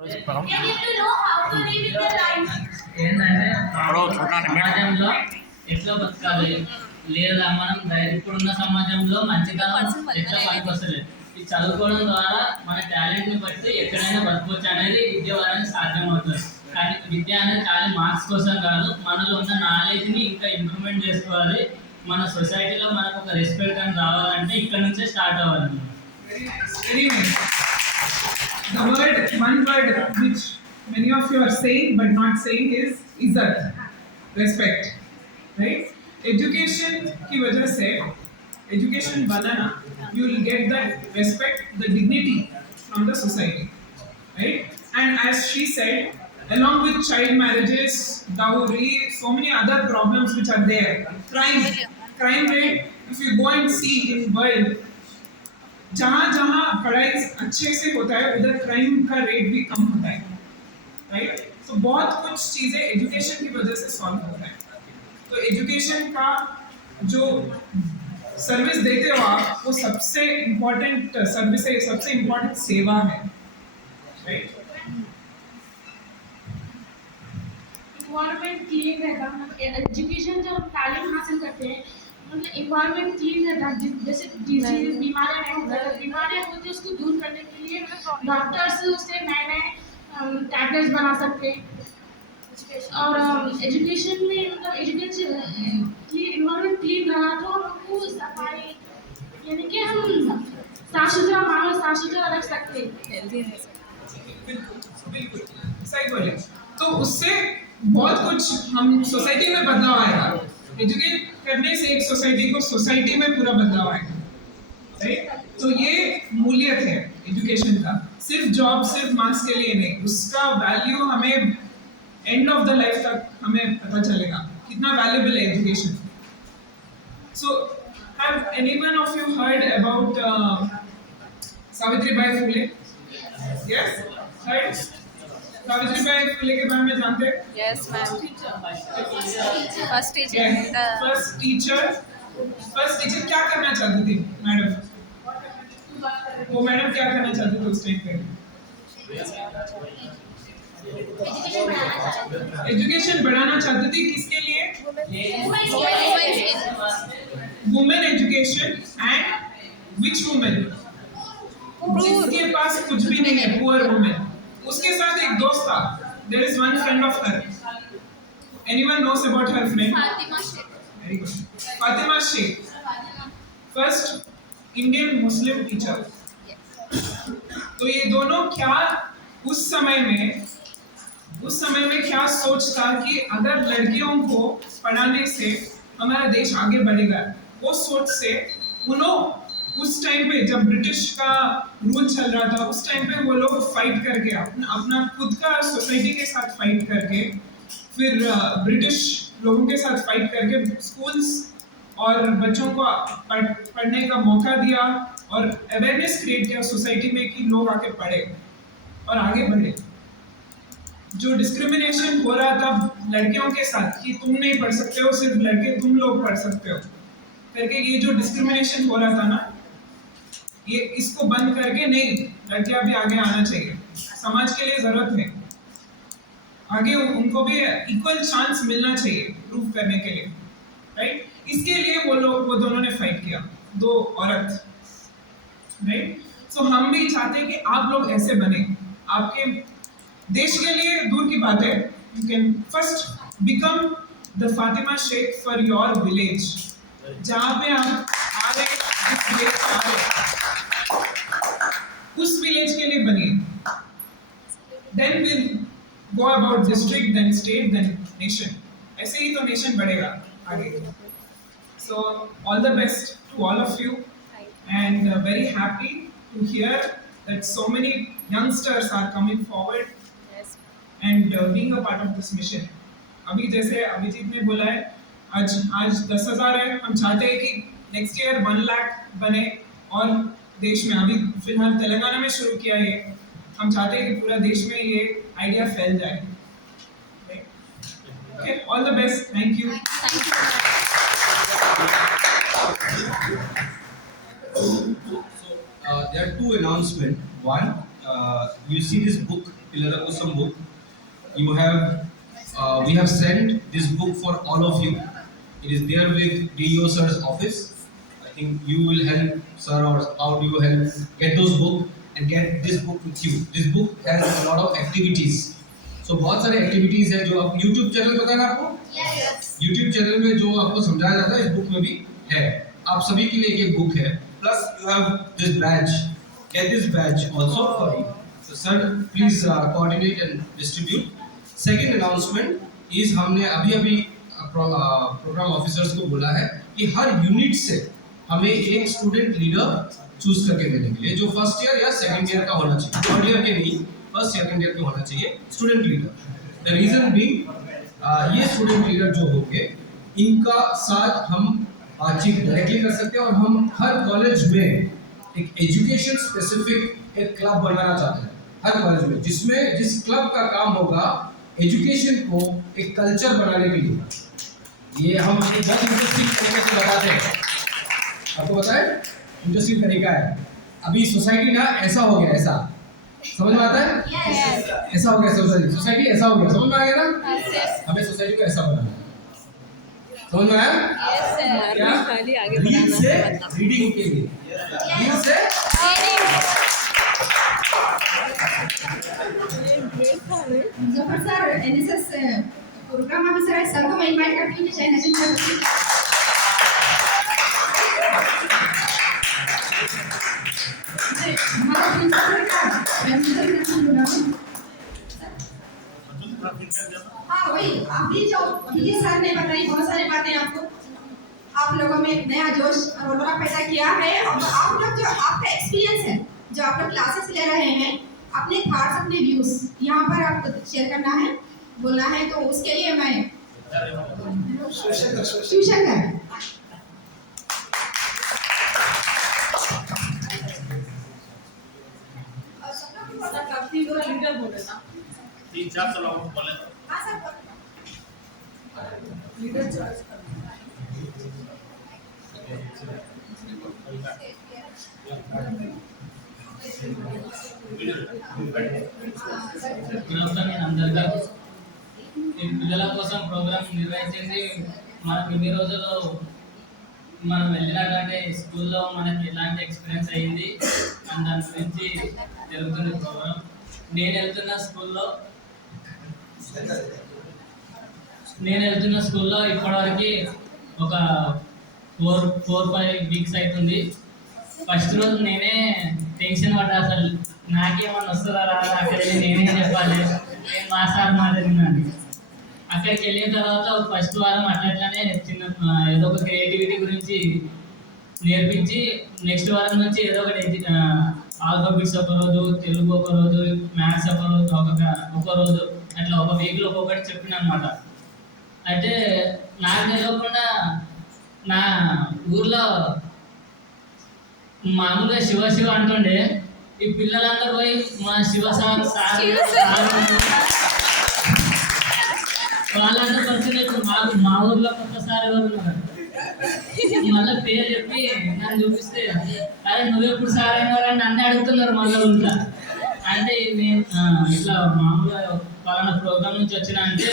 ఏంటంటే సమాజంలో ఎట్లా బతకాలి లేదా మనం ఇప్పుడున్న సమాజంలో మంచిగా ఎట్లా పనికొస్తలేదు ఇది చదువుకోవడం ద్వారా మన టాలెంట్ని బట్టి ఎక్కడైనా బతకొచ్చు అనేది విద్య వల్ల సాధ్యమవుతుంది. కానీ విద్య అనేది ఖాళీ మార్క్స్ కోసం కాదు, మనలో ఉన్న నాలెడ్జ్ని ఇంకా ఇంప్రూవ్మెంట్ చేసుకోవాలి. మన సొసైటీలో మనకు ఒక రెస్పెక్ట్ అని రావాలంటే ఇక్కడ నుంచే స్టార్ట్ అవ్వాలి. One word which many of you are saying but not saying is izzat, respect, right? Education की वजह से education banana you will get that respect, the dignity from the society, right? And as she said, along with child marriages, dowry, so many other problems which are there, crime rate, if you go and see in world, जहाँ जहाँ पढ़ाई अच्छे से होता है उधर crime का rate भी कम होता है, राइट? तो बहुत कुछ चीज़ें एजुकेशन की वजह से सॉल्व होता है. तो एजुकेशन का जो सर्विस देते हो आप, वो सबसे इम्पोर्टेंट सर्विस है, सबसे इम्पोर्टेंट सेवा है, राइट? इन्वायरमेंट क्लीन रहता, एजुकेशन जब तालीम हासिल करते हैं मतलब इन्वायरमेंट क्लीन रहता, जैसे डिजीज बीमारियाँ नहीं होती, बीमारियाँ होती है उसको दूर करने के लिए डॉक्टर्स उससे नए नए टैबलेट्स बना सकते हैं. और एजुकेशन में मतलब एजुकेशन इन्वायरमेंट क्लीन रहा तो हमको सफाई यानी कि हम साफ सुथरा माहौल साफ सुथरा रख सकते हैं. बिल्कुल सही बोले. तो उससे बहुत कुछ हम सोसाइटी में बदलाव आएगा. एजुकेट करने से एक सोसाइटी को सोसाइटी में पूरा बदलाव आएगा, राइट? तो ये मूल्य है एजुकेशन का, सिर्फ जॉब सिर्फ मार्क्स के लिए नहीं, उसका वैल्यू हमें एंड ऑफ द लाइफ तक हमें पता चलेगा कितना वैल्यूबल है education. So have anyone of you heard about Savitribai Phule? Yes, heard? Savitribai Phule के बारे में जानते हैं? Yes, ma'am. First teacher. First teacher क्या करना चाहती थी मैडम? वो मैडम क्या करना चाहती थी उस टाइम पे? एजुकेशन बढ़ाना चाहती थी. किसके लिए? Women education. And which women? जिसके पास कुछ भी नहीं है, पुअर वुमेन. उसके साथ एक दोस्त था. There is one friend of her. Anyone knows about her friend? Fatima Sheikh. Very good. Fatima Sheikh. First Indian Muslim teacher. तो ये दोनों क्या उस समय में क्या सोच था कि अगर लड़कियों को पढ़ाने से हमारा देश आगे बढ़ेगा, वो सोच से उन्होंने उस टाइम पे जब ब्रिटिश का रूल चल रहा था उस टाइम पे वो लोग फाइट करके अपना खुद का सोसाइटी के साथ फाइट करके फिर ब्रिटिश लोगों के साथ फाइट करके स्कूल्स और बच्चों को पढ़ने का मौका दिया और अवेयरनेस क्रिएट किया सोसाइटी में कि लोग आके पढ़े और आगे बढ़े. जो डिस्क्रिमिनेशन हो रहा था लड़कियों के साथ कि तुम नहीं पढ़ सकते हो, सिर्फ लड़के तुम लोग पढ़ सकते हो करके, ये जो डिस्क्रिमिनेशन हो रहा था ना, ये इसको बंद करके नहीं, लड़कियां भी आगे आना चाहिए. समाज के लिए जरूरत है, आगे उनको भी इक्वल चांस मिलना चाहिए प्रूव करने के लिए, राइट? इसके लिए वो दोनों ने फाइट किया, दो औरत, राइट? सो हम भी चाहते हैं कि आप लोग ऐसे बने. आपके देश के लिए दूर की बात है, you can first become the Fatima Sheikh for your village. जहाँ पे आप आ रहे जिस विलेज आ रहे उस विलेज के लिए बनिए. Then will go about district, then state, then nation. ऐसे ही तो नेशन बढ़ेगा आगे. So all the best to all of you and very happy to hear that so many youngsters are coming forward. Yes. And being a part of this mission. अभी जैसे अभिजीत ने बोला है आज 10,000 है, हम चाहते हैं कि नेक्स्ट ईयर 1 लाख बने और देश में अभी फिलहाल तेलंगाना में शुरू किया है, हम चाहते हैं कि पूरा देश में ये आइडिया फैल जाए. Okay, all the best. Thank you. There are two announcements. One, you see this book Pillara Kusam book. You have, we have sent this book for all of you. It is there with DO sir's office. I think you will help sir, or how do you help get those book and get this book with you. This book has a lot of activities. So बहुत सारे activities है जो आप YouTube channel पता है ना आपको? Yes. YouTube channel में जो आपको समझाया जाता है इस बुक में भी है. आप सभी के लिए एक बुक है. Plus you have this badge. Get this badge also for you. So sir, please coordinate and distribute. Second announcement is हमने अभी प्रोग्राम ऑफिसर्स को बोला है कि हर यूनिट से हमें एक स्टूडेंट लीडर चूज करके देने के लिए, जो फर्स्ट ईयर या सेकंड ईयर का होना चाहिए, थर्ड ईयर के नहीं, फर्स्ट सेकंड ईयर के होना चाहिए student leader. The reason being ये स्टूडेंट लीडर जो होंगे इनका साथ हम बातचीत डायरेक्टली कर सकते हैं और हम हर कॉलेज में एक एजुकेशन स्पेसिफिक एक क्लब बनाना चाहते हैं हर कॉलेज में, जिसमें जिस क्लब का काम होगा एजुकेशन को एक कल्चर बनाने के लिए. ये हम एक बहुत इंटरेस्टिंग तरीके से बताते हैं. आपको पता है इंटरेस्टिंग तरीका है. अभी सोसाइटी ना ऐसा हो गया, ऐसा समझ में आता है? Yes. ऐसा हो गया सोसाइटी ऐसा हो गया, समझ में आ गया ना? Yes. हमें सोसाइटी को ऐसा बनाना है. समझ में आया? Yes, sir. क्या? रीड से रीडिंग के लिए, रीड से Zafar sir NSS programme officer है सर को मैं इनवाइट करती हूँ कि चाहे नशीब में हमारा प्रिंसिपल का प्रिंसिपल का बोला हाँ वही अभी जो ये सर ने बताई बहुत सारी बातें आपको, आप लोगों में एक नया जोश और उल्लाह पैदा किया है. और आप लोग जो आपका एक्सपीरियंस है, जो आप लोग क्लासेस ले रहे हैं, अपने थॉट्स अपने व्यूज यहाँ पर आपको शेयर करना है, बोलना है. तो उसके लिए मैं शिवशंकर तीन चार साल बोले हाँ सर నేను అందరికీ ఈ పిల్లల కోసం ప్రోగ్రామ్ నిర్వహించేసి మనకి ఇన్ని రోజులు మనం వెళ్ళినటువంటి స్కూల్లో మనకి ఎలాంటి ఎక్స్పీరియన్స్ అయ్యింది అని దాని గురించి జరుగుతున్న ప్రోగ్రామ్. నేను వెళ్తున్న స్కూల్లో ఇప్పటివరకు ఒక 4-5 వీక్స్ అవుతుంది. ఫస్ట్ రోజు నేనే టెన్షన్ పడ్డా, అసలు నాకేమన్నా వస్తుందా రాదా, అక్కడికి నేనే చెప్పాలి, నేను మా సార్ మాట విన్నాను. అక్కడికి వెళ్ళిన తర్వాత ఫస్ట్ వారం అట్లనే చిన్న ఏదో ఒక క్రియేటివిటీ గురించి నేర్పించి నెక్స్ట్ వారం నుంచి ఏదో ఒకటి ఆల్ఫాబెట్స్ ఒక రోజు, తెలుగు ఒక రోజు, మ్యాథ్స్ ఒక రోజు, ఒక రోజు అట్లా ఒక వీక్లో ఒక్కొక్కటి చెప్పిన అనమాట. అయితే నాకు తెలియకుండా నా ఊర్లో మామూలుగా శివ అంటుండే, ఈ పిల్లలందరూ పోయి మా శివ సార్ వాళ్ళంతా పరిచయం. మా ఊర్లో కొత్త సార్ ఎవరు ఉన్నారు, మళ్ళీ పేరు చెప్పి నన్ను చూపిస్తే అరే నువ్వెప్పుడు సార్ అయినవారని నన్ను అడుగుతున్నారు మళ్ళీ ఊళ్ళో. అంటే నేను ఇట్లా మామూలుగా పలానా ప్రోగ్రామ్ నుంచి వచ్చిన అంటే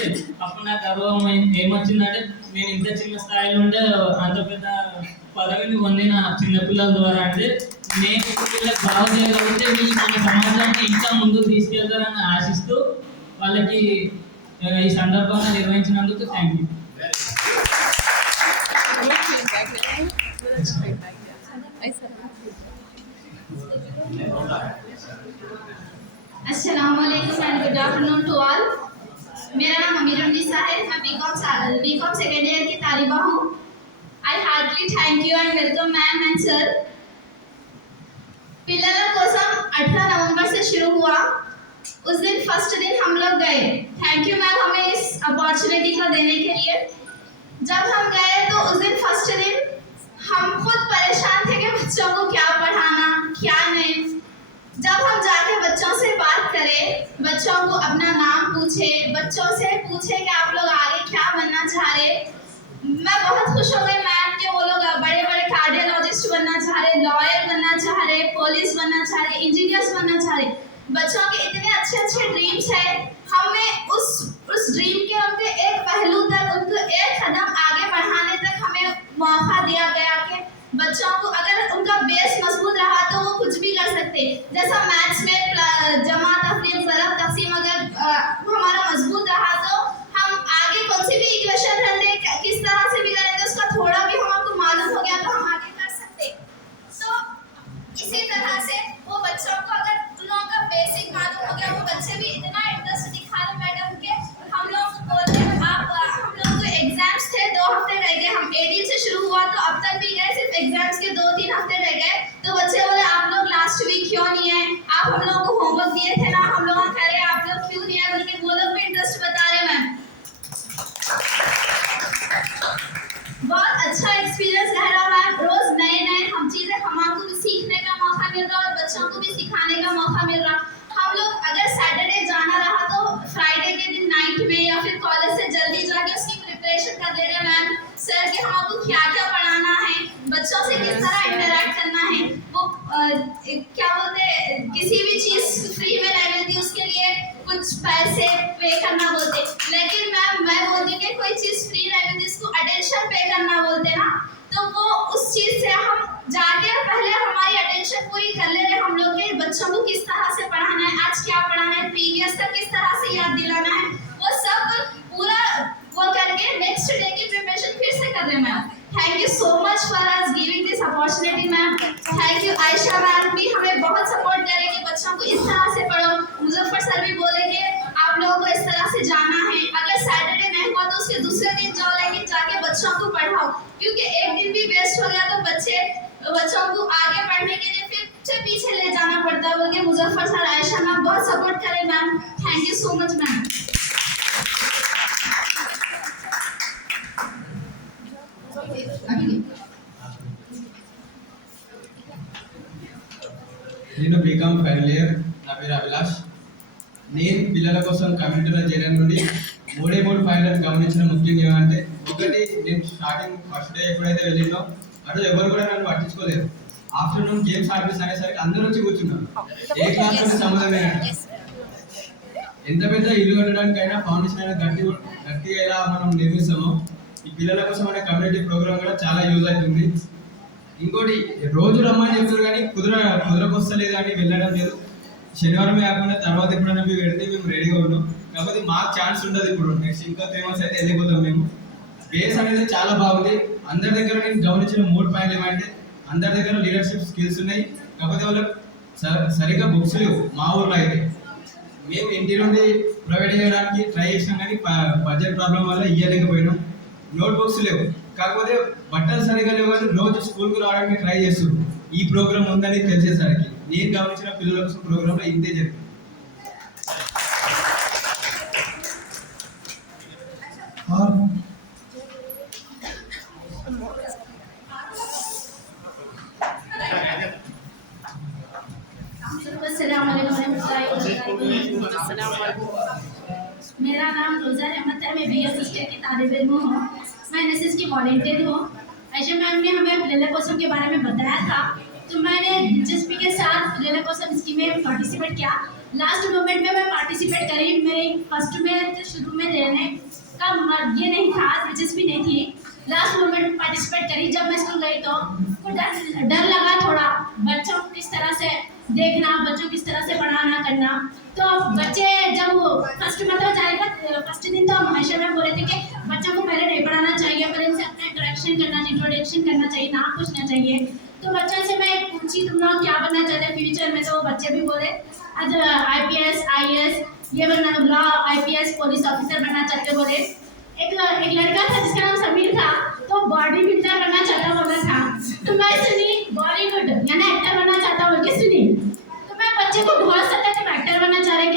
అప్పుడు నాకు గర్వం ఏమొచ్చిందంటే, నేను ఇంత చిన్న స్థాయిలో ఉండే అంత పెద్ద పదవిని పొందిన చిన్నపిల్లల ద్వారా అంటే నేను వీళ్ళకి బాగు చేయగలిగితే వీళ్ళు మన సమాజాన్ని ఇంకా ముందుకు తీసుకెళ్తారని ఆశిస్తూ వాళ్ళకి ఈ సందర్భంగా నిర్వహించినందుకు థ్యాంక్ యూ. अस्सलाम वालेकुम and good afternoon to all. मेरा नाम अमीर निसा है. मैं बीकॉम सेकेंड ईयर की तालिबा हूँ. I heartily thank you and welcome ma'am and sir. Pillala Kosam 18 नवंबर से शुरू हुआ. उस दिन फर्स्ट दिन हम लोग गए. थैंक यू मैम हमें इस अपॉर्चुनिटी को देने के लिए. जब हम गए तो उस दिन फर्स्ट दिन हम खुद परेशान थे कि बच्चों को क्या पढ़ाना क्या नहीं. जब हम जाके बच्चों से बात करें, बच्चों को अपना नाम पूछे, बच्चों से पूछे कि आप लोग आगे क्या बनना चाह रहे, मैं बहुत खुश हो गई मैम कि वो लोग बड़े बड़े कार्डियोलॉजिस्ट बनना चाह रहे, लॉयर बनना चाह रहे, पुलिस बनना चाह रहे, इंजीनियर्स बनना चाह रहे. बच्चों के इतने अच्छे अच्छे ड्रीम्स हैं, हमें उस ड्रीम के उनके एक पहलू तक, उनको एक कदम आगे बढ़ाने तक हमें मौका दिया गया कि बच्चों को अगर उनका बेस मजबूत रहा तो वो कुछ भी कर सकते। जैसा मैथ्स में जमा तफरीक ज़रब तकसीम अगर हमारा मजबूत रहा तो हम आगे कौन सी भी इक्वेशन रहते किस तरह से भी करेंगे उसका थोड़ा भी हमको मालूम हो गया तो हम आगे कर सकते। तो इसी तरह से वो बच्चों को अगर उन लोगों का बेसिक मालूम हो गया, वो बच्चे भी इतना इंटरेस्ट दिखा रहे मैडम के हम लोग बोलते हैं हम लोग को एग्जाम्स थे 2 हफ्ते रह गए, हम 18 से शुरू हुआ तो अब तक भी गए, सिर्फ एग्जाम्स के 2-3 हफ्ते रह गए तो बच्चे बोले आप लोग लास्ट वीक क्यों नहीं है, आप हम लोगों को होमवर्क दिए थे ना, हम लोग कह रहे हैं आप लोग क्यों नहीं है, बल्कि वो लोग भी इंटरेस्ट बता रहे मैम। बहुत अच्छा एक्सपीरियंस रह रहा मैम, रोज नए नए हम चीजें हमको भी सीखने का मौका मिल रहा और बच्चों को भी सिखाने का मौका मिल रहा। हम लोग अगर सैटरडे जाना रहा तो फ्राइडे के दिन नाइट में या फिर कॉलेज से जल्दी जाके उसकी प्रिपरेशन कर ले रहे मैम, सर के हमको क्या क्या पढ़ाना है, बच्चों से किस तरह इंटरेक्ट करना है, वो क्या बोलते हैं किसी भी चीज़ फ्री में नहीं मिलती उसके लिए कुछ पैसे पे करना बोलते, लेकिन मैम मैं बोलती हूँ कि कोई चीज़ फ्री नहीं मिलती उसको अटेंशन पे करना बोलते ना, तो वो उस चीज़ से हम जाके पहले हमारी अटेंशन पूरी कर ले रहे हम लोग के बच्चों को किस तरह से पढ़ाना है, आज क्या पढ़ाना है, प्रीवियस तक किस तरह से याद दिलाना है, वो सब पूरा वो करके नेक्स्ट डे की प्रिपरेशन फिर से कर रहे हैं ma'am. Thank you so much for us giving this opportunity ma'am. Thank you Ayesha ma'am भी हमें बहुत सपोर्ट करेंगे बच्चों को इस तरह से पढ़ो, मुजफ्फर सर भी बोलेंगे आप लोगों को इस तरह से जाना है, अगर सैटरडे नहीं हुआ तो उसके दूसरे दिन जाओ लेकिन जाके बच्चों को पढ़ाओ, क्योंकि एक दिन भी वेस्ट हो गया तो बच्चों को आगे बढ़ने के लिए फिर से पीछे ले जाना पड़ता है, बोल के मुजफ्फर सर आयशा मैम बहुत सपोर्ट करें ma'am. Thank you so much ma'am. నేను బీకామ్ ఫైనల్ ఇయర్, నా పేరు అభిలాష్. నేను పిల్లల కోసం కమ్యూనిటీలో చేరడం నుండి 3 ఫైనల్ గమనించిన ముఖ్యంగా ఏమంటే, ఒకటి నేను స్టార్టింగ్ ఫస్ట్ డే ఎప్పుడైతే వెళ్ళిందో అటు ఎవరు కూడా నన్ను పట్టించుకోలేదు. ఆఫ్టర్నూన్ గేమ్స్ ఆడిపిస్తే అనేసరికి అందరూ వచ్చి కూర్చున్నారు, ఏ క్లాస్ నుండి సంబంధం లేదండి. ఎంత పెద్ద ఇల్లు కట్టడానికైనా ఫౌండేషన్ అయినా గట్టిగా ఎలా మనం నిర్మిస్తామో ఈ పిల్లల కోసం అనే కమ్యూనిటీ ప్రోగ్రామ్ కూడా చాలా యూజ్ అవుతుంది. ఇంకోటి రోజు రమ్మని చెప్తారు కానీ కుదరకొస్తలేదు అని వెళ్ళడం లేదు. శనివారం కాకుండా తర్వాత ఎప్పుడైనా మేము వెళ్తే మేము రెడీగా ఉన్నాం, కాకపోతే మాకు ఛాన్స్ ఉండదు. ఇప్పుడు నెక్స్ట్ ఇంకా 3 months అయితే వెళ్ళిపోతాం. మేము బేస్ అనేది చాలా బాగుంది. అందరి దగ్గర నేను గమనించిన 3 పాయింట్లు ఏమంటే, అందరి దగ్గర లీడర్షిప్ స్కిల్స్ ఉన్నాయి, కాకపోతే వాళ్ళకి సరిగ్గా బుక్స్ లేవు. మా ఊర్లో అయితే మేము ఇంటి నుండి ప్రొవైడ్ చేయడానికి ట్రై చేసినాం కానీ బడ్జెట్ ప్రాబ్లం వల్ల ఇవ్వలేకపోయినాం. నోట్ బుక్స్ లేవు, కాకపోతే బట్టలు సరిగా లేవు కానీ రోజు స్కూల్కి రావడానికి ట్రై చేస్తారు. ఈ ప్రోగ్రామ్ ఉందని తెలిసేసరికి నేను గమనించిన పిల్లల కోసం ప్రోగ్రాంలో ఇంతే జరిగింది. मेरा नाम रोज़ा रहमत है, मैं BSSK की तालिब इल्म हूँ, मैं NSS की वॉलंटियर हूँ। आयशा मैम ने हमें लेला कोसम के बारे में बताया था, तो मैंने दिलचस्पी के साथ लेला कोसम स्कीम में पार्टिसिपेट किया। लास्ट मोमेंट में मैं पार्टिसिपेट करी, मेरी फर्स्ट में तो शुरू में लेने का ये नहीं था, दिलचस्पी नहीं थी। लास्ट मोमेंट में पार्टिसिपेट करी। जब मैं स्कूल गई तो डर लगा थोड़ा, बच्चों को किस तरह से देखना, बच्चों किस तरह से पढ़ाना करना। तो बच्चे जब फर्स्ट मतलब जाएगा फर्स्ट दिन तो आयशा मैम बोले थे कि बच्चों को पहले नहीं पढ़ाना चाहिए, पहले इनसे अपना इंटरेक्शन करना, इंट्रोडक्शन करना चाहिए, नाम पूछना चाहिए। तो बच्चों से मैं पूछी तुम लोग क्या बनना चाहते हैं फ्यूचर में, तो बच्चे भी बोले आज IPS IAS ये बनना, लॉ IPS पुलिस ऑफिसर बनना चाहते बोले। एक लड़का था जिसका नाम समीर था, तो बॉडी बिल्डर बनना चाहता बोला था। तो मैं सुनी बॉलीवुड यानी एक्टर बनना चाहता बोल के सुनी। तो मैं बच्चे को बहुत सता जब एक्टर बनना चाह रहे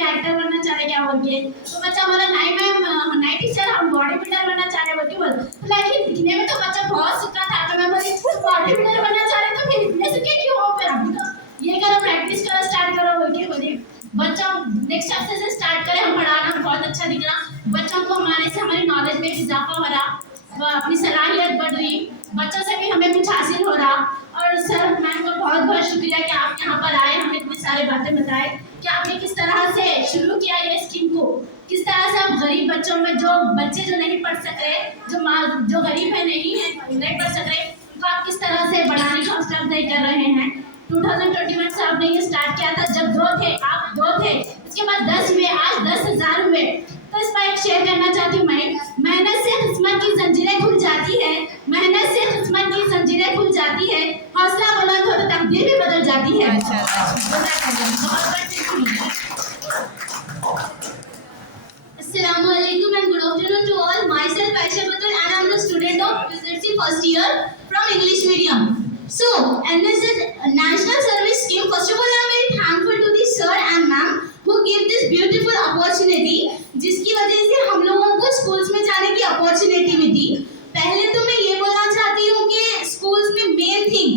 क्या बोल के, तो बच्चा बोला नहीं मैम नहीं टीचर हम बॉडी बिल्डर बनना चाह रहे बोल के बोल। लेकिन दिखने में तो बच्चा बहुत सुखा था, तो मैं बोली बॉडी बिल्डर बनना चाह रहे तो फिर इतने सुखे क्यों हो, फिर अभी तो ये करो प्रैक्टिस करो स्टार्ट करो बोल के बोली। बच्चों नेक्स्ट हफ्ते से स्टार्ट करें, हम पढ़ाना बहुत अच्छा दिख रहा, बच्चों को हमारे से हमारी नॉलेज में इजाफा हो रहा, अपनी सलाहियत बढ़ रही, बच्चों से भी हमें कुछ हासिल हो रहा। और सर मैम को बहुत बहुत शुक्रिया कि आप यहाँ पर आए, हमें इतनी सारी बातें बताए कि आपने किस तरह से शुरू किया ये स्कीम को, किस तरह से आप गरीब बच्चों में जो बच्चे जो नहीं पढ़ सक रहे, जो गरीब है नहीं पढ़ सक रहे, उनको आप किस तरह से बढ़ाने का हौसला अफजाई कर रहे हैं। 2021 से आपने ये स्टार्ट किया था, जब आप दो थे, उसके बाद 10 हुए, आज 10,000 हुए। तो इस पर एक शेयर करना चाहती हूँ मैं। मेहनत से किस्मत की जंजीरें खुल जाती है, मेहनत से किस्मत की जंजीरें खुल जाती है, हौसला बुलंद हो तो तकदीर भी बदल जाती है। Assalamualaikum and good afternoon to all. Myself Aisha Batul and I am the student of PCRC first year from English medium. So, NSS National Service Scheme. First of all, I am very thankful to the sir and ma'am who gave this beautiful opportunity, जिसकी वजह से हम लोगों को schools में जाने की opportunity मिली। पहले तो मैं ये बोलना चाहती हूँ कि स्कूल्स में main thing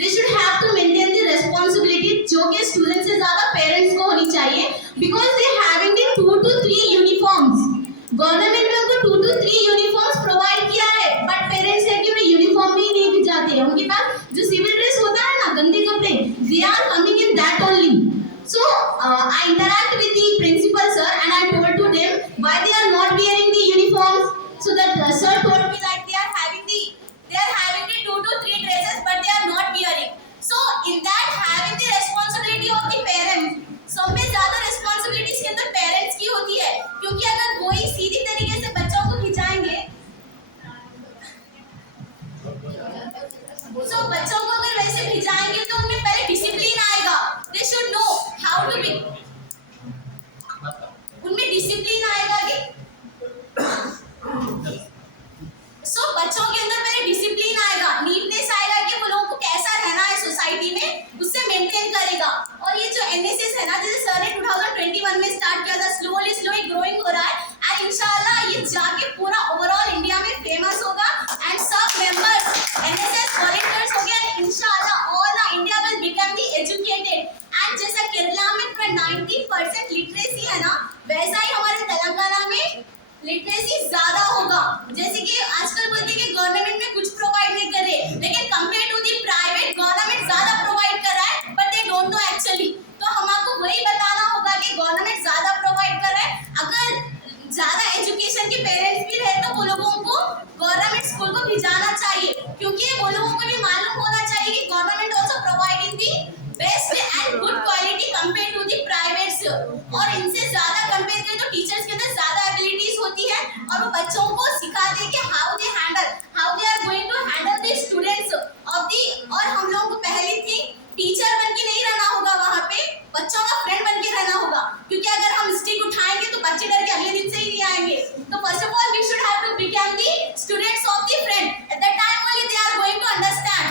they should have to maintain the responsibility, जो कि स्टूडेंट्स से ज़्यादा पेरेंट्स को होनी चाहिए, because they having the 2 to 3 uniforms. Government ने उनको 2 to 3 यूनिफॉर्म्स प्रोवाइड किया है, बट पेरेंट्स है कि उन्हें यूनिफॉर्म भी नहीं भिजाते हैं। उनके पास जो सिविल ड्रेस होता है ना, गंदे कपड़े, they are coming in that only. So I interact with the principal sir and I told to them why they are not wearing the uniforms. So that sir told me like they are having the 2 to 3 dresses but they are not wearing. So in that having the responsibility of the parents, सब में ज़्यादा responsibility इसके अंदर parents की होती है, क्योंकि अगर वो ही सीधी तरीके से बच्चों को भिजाएंगे, so बच्चों को अगर वैसे भिजाएंगे तो उनमें पहले डिसिप्लिन आएगा। They should know how to be, उनमें डिसिप्लिन आएगा कि so बच्चों के अंदर पहले डिसिप्लिन आएगा, नीटनेस आएगा कि वो लोगों को कैसा रहना है सोसाइटी में, उससे मेंटेन करेगा। और ये जो एनएसएस है ना, जैसे सर ने 2021 में स्टार्ट किया था, स्लोली ग्रोइंग हो रहा है एंड इंशाल्लाह ये जाके पूरा ओवरऑल इंडिया में फेमस होगा एंड सब मेंबर्स एनएसएस वॉलंटियर्स हो गए एंड इंशाल्लाह all the India will become the educated. And जैसा केरला में 90% लिटरेसी है ना, वैसा ही हमारे तेलंगाना में लिटरेसी ज्यादा होगा। जैसे कि आजकल बोलते हैं कि गवर्नमेंट में कुछ प्रोवाइड नहीं कर रहे, लेकिन compare to the private government ज्यादा प्रोवाइड कर रहा है, but they don't know actually. तो हमको वही बताना होगा कि गवर्नमेंट ज्यादा प्रोवाइड कर रहा है। अगर ज्यादा एजुकेशन के पेरेंट्स भी रहे तो वो लोगों को गवर्नमेंट स्कूल को भिजाना चाहिए, क्योंकि वो लोगों को भी मालूम होना चाहिए कि government also providing the best and good quality compare to the privates. और इनसे ज्यादा कंपेयर करें तो टीचर्स के अंदर ज्यादा एबिलिटीज होती है और वो बच्चों को सिखाते हैं कि how they are going to handle the students of the. और हम लोगों को पहली थिंग टीचर बन के नहीं रहना होगा, वहाँ पे बच्चों का फ्रेंड बन के रहना होगा, क्योंकि अगर हम स्टिक उठाएंगे तो बच्चे डर के अगले दिन से ही नहीं आएंगे। तो first of all we should have to become the students of the friend, at the time only they are going to understand.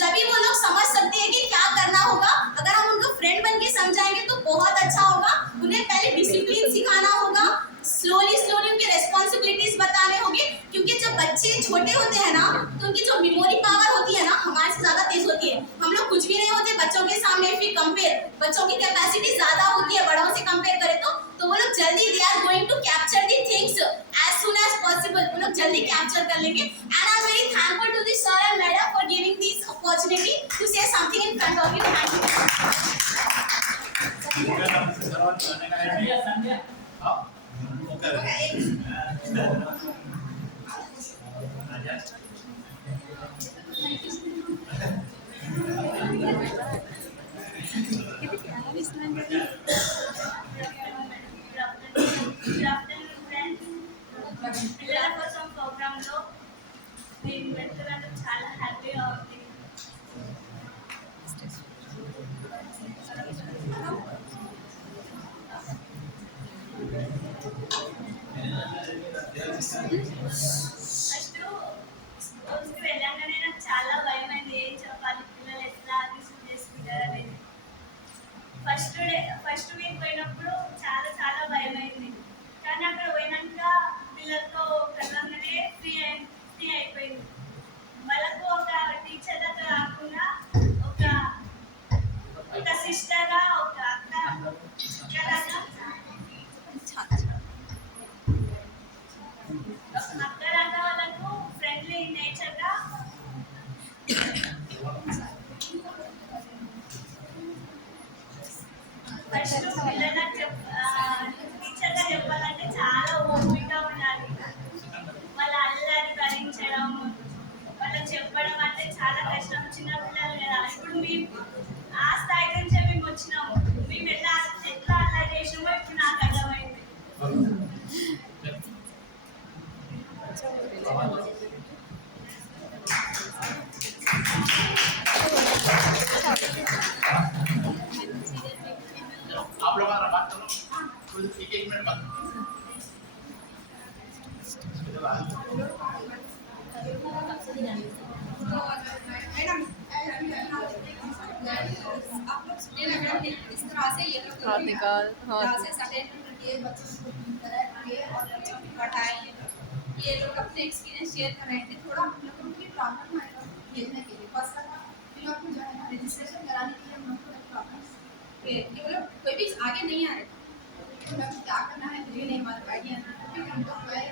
जब भी वो लोग समझ सकते हैं कि क्या करना होगा। अगर हम उनको फ्रेंड बन के समझाएंगे तो बहुत अच्छा होगा। उन्हें पहले डिसिप्लिन सिखाना होगा, स्लोली उनके रेस्पॉन्सिबिलिटीज बताने होंगे, क्योंकि जब बच्चे छोटे होते हैं ना तो उनकी जो मेमोरी पावर होती है ना हमारे से ज्यादा तेज होती है। हम लोग कुछ भी नहीं होते बच्चों के सामने, फिर कंपेयर बच्चों की कैपेसिटी ज्यादा होती है बड़ों से कंपेयर करें तो वो लोग जल्दी they are going to capture the things as soon as possible, वो लोग जल्दी कैप्चर कर लेंगे। And I am very thankful to the sir and madam for giving this opportunity to say something in front of you. Thank you. పిల్లల కోసం ప్రోగ్రాంలో నేను పెట్టడానికి చాలా హ్యాపీగా ఉంది. ఫస్ట్ స్కూల్స్కి వెళ్ళంగానే నాకు చాలా భయమైంది, ఏం చెప్పాలి, పిల్లలు ఎట్లా రిసీవ్ చేసుకుంటారు అనేది. ఫస్ట్ వీక్ పోయినప్పుడు చాలా భయమైంది, కానీ అక్కడ పోయినాక పిల్లలతో కలవగానే ఫ్రీ అయిపోయింది. వాళ్ళకు ఒక టీచర్ దగ్గర కాకుండా ఒక సిస్టర్గా, ఒక అక్కలాగా एक मिनट बंद। मैडम आप लोग सुनिए ना मैडम, इस तरह से ये लोग हाथ निकाल, हाथ क्लासेस अटेंड करके बच्चों को कराएंगे और बच्चों को पढ़ाएंगे। ये लोग अपने एक्सपीरियंस शेयर कर रहे थे। थोड़ा हम लोगों की प्रॉब्लम है भेजने के लिए, फर्स्ट इन लोग को जो है ना रजिस्ट्रेशन कराने के लिए हम लोग को प्रॉब्लम ये लोग कोई भी आगे नहीं आ रहे। तो हम क्या करना है मुझे नहीं मालूम, आइडिया फिर हम लोग गए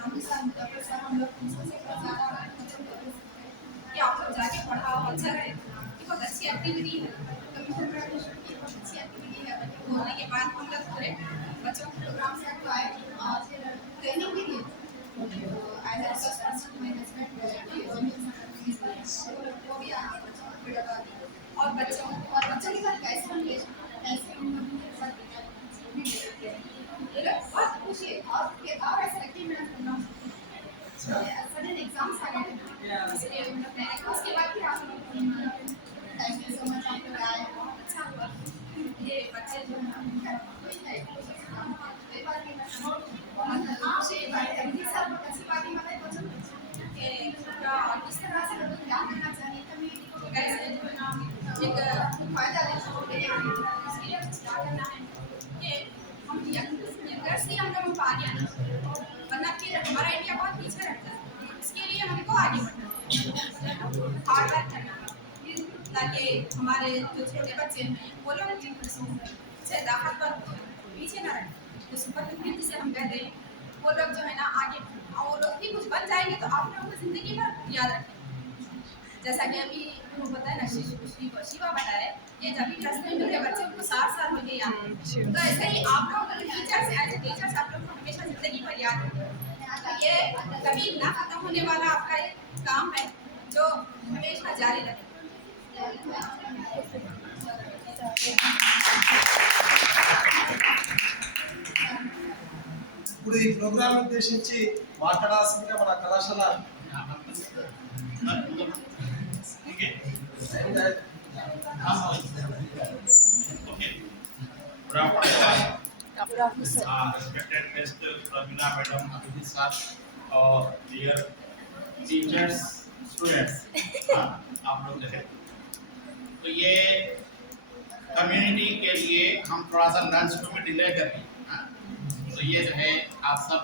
हम सर हम लोग कि आप लोग जाके पढ़ाओ, अच्छा रहे। ये बहुत अच्छी एक्टिविटी है, कम्प्यूटर ग्रेजुएशन की बहुत अच्छी एक्टिविटी है। होने के बाद हम लोग पूरे बच्चों को प्रोग्राम से आए और फिर ट्रेनिंग भी दी। एज ए रिसोर्स मैनेजमेंट वो भी आगे बच्चों को पढ़ा दी और बच्चों के साथ कैसे हम कैसे बहुत खुशी है। और ऐसा एक्टिविटी करना सडन एग्जाम्स आ गए इसलिए उसके बाद फिर आप लोग थैंक यू सो मच आप लोग आए, अच्छा हुआ। ये बच्चे जो कोई है कई बार भी आपसे बात करनी सब ऐसी बातें बताए बच्चों कि किस तरह से लोग क्या करना चाहिए कम्युनिटी को कैसे जो है ना एक फायदा ले सकते हैं। इसके लिए क्या करना है कि हम यंगर्स ही हम लोग आगे आना, वरना फिर हमारा इंडिया बहुत पीछे रहता है। इसके लिए हमको आगे बढ़ना है, हार्ड वर्क करना है ताकि हमारे जो छोटे बच्चे हैं वो लोग दाखत पर पीछे ना रहे। तो सुपर फिफ्टीन जिसे हम कहते हैं वो लोग जो है ना आगे वो लोग भी कुछ बन जाएंगे तो आप लोगों को ज़िंदगी भर याद रखें। जैसा कि अभी वो बताया ना शिवा बताया ये जब भी क्लास में मेरे बच्चे उनको 7 साल हो गए याद, तो ऐसे ही आप लोग टीचर्स एज ए टीचर्स आप लोग को हमेशा ज़िंदगी भर याद रखें। ये कभी ना खत्म होने वाला आपका एक काम है जो हमेशा जारी रहे। ఇప్పుడు ఈ ప్రోగ్రామ్ ఉద్దేశించి మాట్లాడాల్సిందిగా మన కళాశాల respected guest Pravina madam, Abhijit sir, और dear teachers, students, आप लोग जो है तो ये कम्युनिटी के लिए हम थोड़ा सा लंच को में डिले कर रहे हैं। तो ये जो है आप सब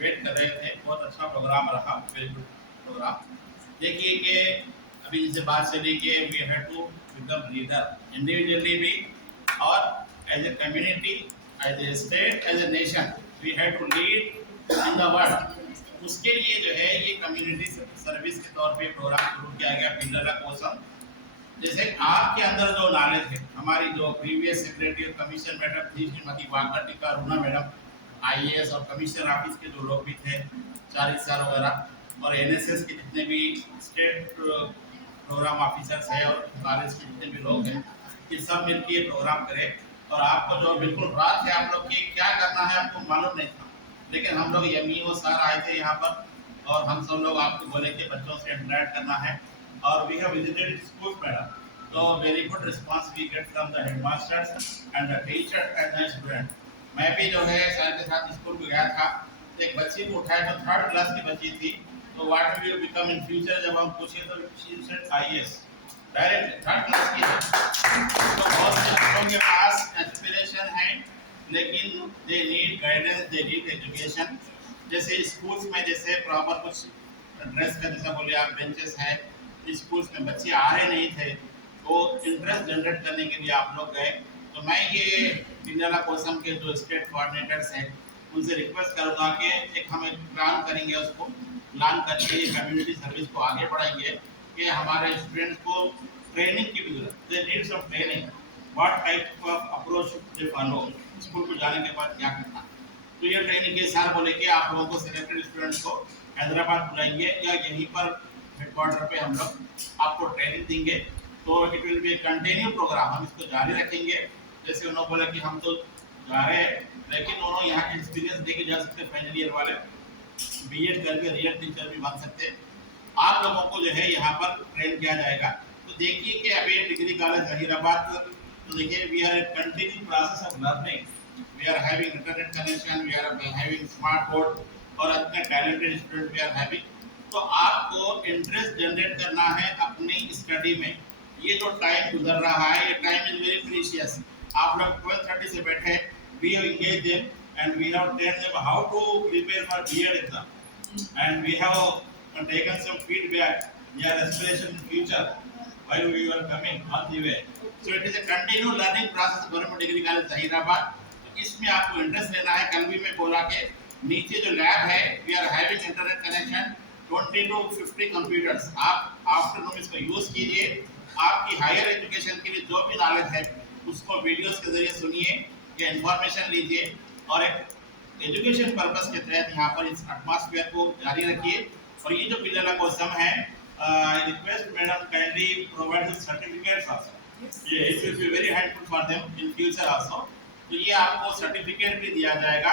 वेट कर रहे थे, बहुत अच्छा प्रोग्राम रहा, वेरी गुड प्रोग्राम। देखिए कि अभी जैसे बात चली कि we have to become leader individually भी और as a community, as a state, as a nation we have to lead in the world. उसके लिए जो है ये कम्युनिटी सर्विस के तौर पे प्रोग्राम शुरू किया गया पिंजरा कोसम। जैसे आपके अंदर जो नॉलेज है, हमारी जो प्रीवियस सेक्रेटरी और कमीशन मैडम थी श्रीमती वाकर टीका रूना मैडम, IAS और कमीशन ऑफिस के जो लोग भी थे 40 साल वगैरह, और NSS के जितने भी स्टेट प्रोग्राम ऑफिसर्स हैं और कॉलेज के जितने भी लोग हैं, ये सब मिलकर ये प्रोग्राम करें। और आपको जो बिल्कुल रात है आप लोग की क्या करना है आपको मालूम नहीं था, लेकिन हम लोग MEO सर आए थे यहाँ पर और हम सब लोग आपको बोले कि बच्चों से इंटरेक्ट करना है। और we have visited school madam, तो very good response we get from the headmasters and the teacher and the student. मैं भी जो है सर के साथ स्कूल में गया था, एक बच्ची को उठाया तो 3rd क्लास की बच्ची थी, तो what will you become in future जब हम पूछे तो she said IAS, direct 3rd class की है। तो बहुत से बच्चों के पास एस्पिरेशन है लेकिन they need guidance, they need education. जैसे स्कूल्स में जैसे प्रॉपर कुछ ड्रेस का जैसा बोले आप बेंचेस है, स्कूल्स में बच्चे आ रहे नहीं थे, तो इंटरेस्ट जनरेट करने के लिए आप लोग गए। तो मैं ये पिंजरा कोसम के जो स्टेट कोऑर्डिनेटर्स हैं उनसे रिक्वेस्ट करूँगा कि एक हम एक प्लान करेंगे, उसको प्लान करके कम्युनिटी सर्विस को आगे बढ़ाएंगे कि हमारे स्टूडेंट्स को ट्रेनिंग की भी जरूरत, they need some training, what type of approach they follow, school को जाने के बाद क्या करना। तो ये ट्रेनिंग के साथ बोले कि आप लोगों को सिलेक्टेड स्टूडेंट्स को हैदराबाद बुलाएंगे या यहीं पर हेडक्वार्टर पे हम लोग आपको ट्रेनिंग देंगे। तो it will be continue programme, हम इसको जारी रखेंगे। जैसे उन्होंने बोला कि हम तो जा रहे हैं लेकिन उन्होंने यहाँ के एक्सपीरियंस देके जा सकते, फाइनल ईयर वाले BEd करके रियल टीचर भी बन सकते हैं। आप लोगों को जो है यहाँ पर ट्रेन किया जाएगा। तो देखिए कि अभी डिग्री कॉलेज जहीराबाद, तो देखिए we are continue process of learning. we are having internet connection, we are having smart board और इतने talented student we are having. तो आपको इंटरेस्ट जनरेट करना है अपनी स्टडी में. ये जो टाइम गुजर रहा है, ये टाइम इज वेरी प्रीशियस. आप लोग 12:30 से बैठे, we have engaged them and we have trained them how to prepare for B.Ed exam, and we have taken some feedback, their aspiration in future while we were coming on the way. So it is a continuous learning process. Government degree college Zaheerabad. तो इसमें आपको interest लेना है. कल भी मैं बोला कि नीचे जो लैब है, we are having internet connection, 20 to 50 computers. आप आफ्टरनून इसका यूज कीजिए. आपकी हायर एजुकेशन के लिए जो भी नॉलेज है उसको वीडियोस के जरिए सुनिए या इंफॉर्मेशन लीजिए और एक एजुकेशन पर्पस के तहत यहाँ पर इस एटमॉस्फेयर को जारी रखिए. और ये जो पिल्लला कोसम है, request madam kindly provide the certificates also. ये it will be very helpful for them in future also. तो ये आपको सर्टिफिकेट भी दिया जाएगा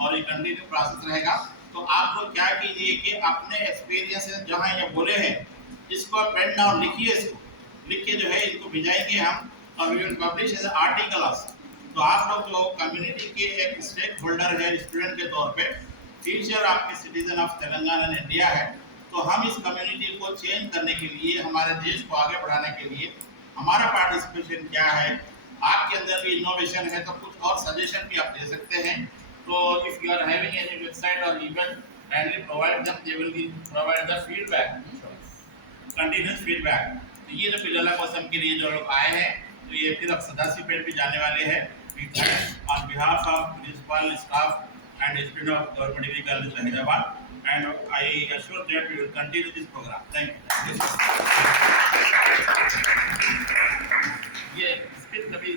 और ये कंटिन्यू प्रोसेस रहेगा. तो आप लोग क्या कीजिए कि अपने एक्सपीरियंस जहाँ ये बोले हैं इसको आप पेन डाउन लिखिए. इसको लिख के जो है इनको भिजाएंगे हम और we will publish as article also. तो आप लोग जो कम्युनिटी के एक स्टेक होल्डर है स्टूडेंट के तौर पे, फ्यूचर आपके citizen of Telangana and India है. तो हम इस कम्युनिटी को चेंज करने के लिए, हमारे देश को आगे बढ़ाने के लिए हमारा पार्टिसिपेशन क्या है. आपके अंदर भी इनोवेशन है तो कुछ और सजेशन भी आप दे सकते हैं. तो if you are having any website और event, kindly provide them, they will provide the feedback, continuous feedback. तो ये जो पिल्लला कोसम के लिए जो लोग आए हैं, तो ये फिर अब सदाशिवपेट भी जाने वाले हैं. On behalf of principal, staff and student of Government Degree College Hyderabad, and I assure that we will continue this program. Thank you. ये स्पीच कभी